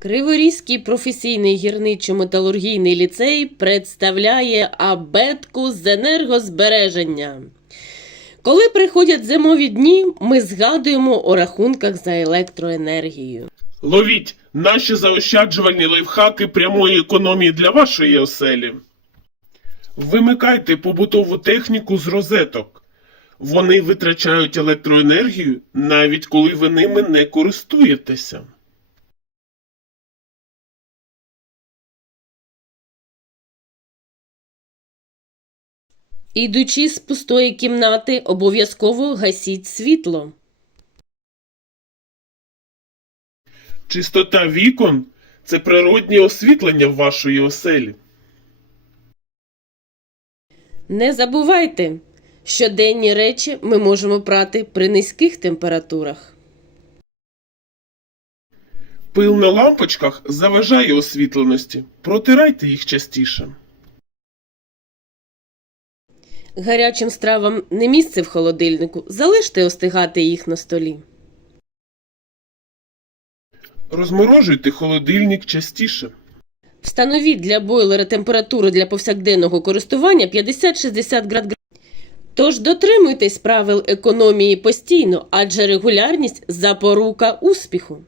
Криворізький професійний гірничо-металургійний ліцей представляє абетку з енергозбереження. Коли приходять зимові дні, ми згадуємо у рахунках за електроенергію. Ловіть наші заощаджувальні лайфхаки прямої економії для вашої оселі. Вимикайте побутову техніку з розеток. Вони витрачають електроенергію, навіть коли ви ними не користуєтеся. Ідучи з пустої кімнати, обов'язково гасіть світло. Чистота вікон це природнє освітлення в вашої оселі. Не забувайте, що денні речі ми можемо прати при низьких температурах. Пил на лампочках заважає освітленості. Протирайте їх частіше. Гарячим стравам не місце в холодильнику, залиште остигати їх на столі. Розморожуйте холодильник частіше. Встановіть для бойлера температуру для повсякденного користування 50-60 градусів. Тож дотримуйтесь правил економії постійно, адже регулярність запорука успіху.